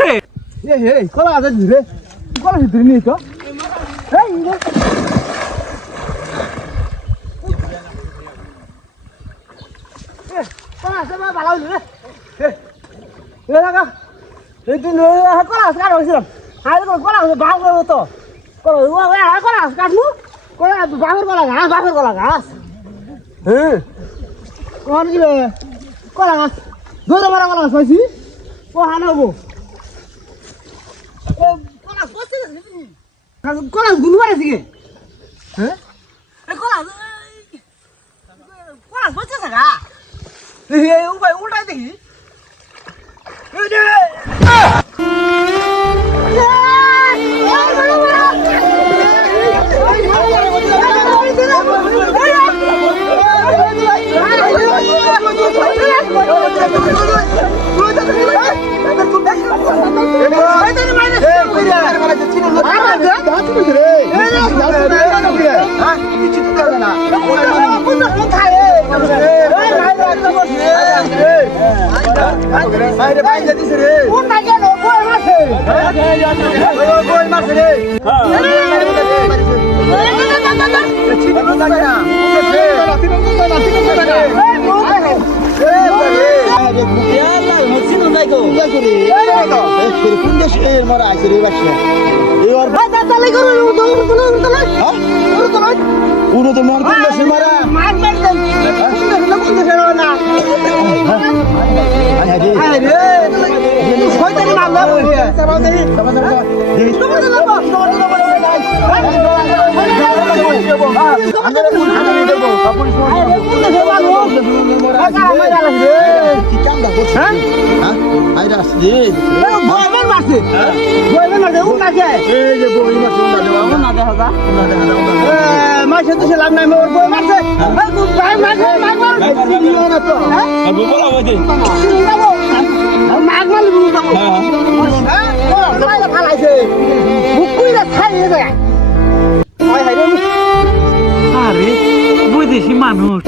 মারছে এ হে কলা আছে ধীরে কলা ভিতরে নিয়ে তো এই কলা আছে ভালো হইছে রে এ লাগা এই দিন কলা আছে কাট হইছিল হাই কলা আছে ভাগ করব তো কলা ওয়া কলা আছে কাটমু কলা বাঘের কলা গাছ হ্যাঁ কোন কি কলা গাছ দুটো বড় কলা গাছ পাইছি ও হানাবো কলা গুলো আছে কি হ্যাঁ এই কলা বলছে না এই উল্টাই দেখি এই যে আরে বৈদেশি মানুষ